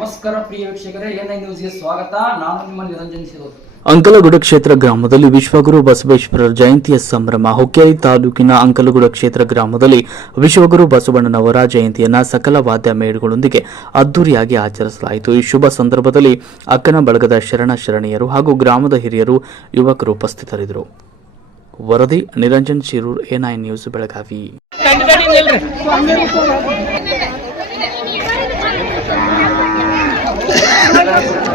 ನಮಸ್ಕಾರ ಪ್ರಿಯ ವೀಕ್ಷಕರೇ N I ನ್ಯೂಸ್ಗೆ ಸ್ವಾಗತ. ನಾನು ನಿಮ್ಮ ನಿರಂಜನ್ ಸಿರೋದು ಅಂಕಲಗುಡ ಕ್ಷೇತ್ರ ಗ್ರಾಮದಲ್ಲಿ ವಿಶ್ವಗುರು ಬಸವೇಶ್ವರರ ಜಯಂತಿಯ ಸಂಭ್ರಮ. ಹುಕ್ಕೇರಿ ತಾಲೂಕಿನ ಅಂಕಲಗುಡ ಕ್ಷೇತ್ರ ಗ್ರಾಮದಲ್ಲಿ ವಿಶ್ವಗುರು ಬಸವಣ್ಣನವರ ಜಯಂತಿಯನ್ನ ಸಕಲ ವಾದ್ಯ ಮೇಳುಗಳೊಂದಿಗೆ ಅದ್ದೂರಿಯಾಗಿ ಆಚರಿಸಲಾಯಿತು. ಈ ಶುಭ ಸಂದರ್ಭದಲ್ಲಿ ಅಕ್ಕನ ಬಳಗದ ಶರಣ ಶರಣೀಯರು ಹಾಗೂ ಗ್ರಾಮದ ಹಿರಿಯರು ಯುವಕರು ಉಪಸ್ಥಿತರಿದ್ದರು. ವರದಿ Niranjan Shirur A nine news Belagavi. Terima kasih.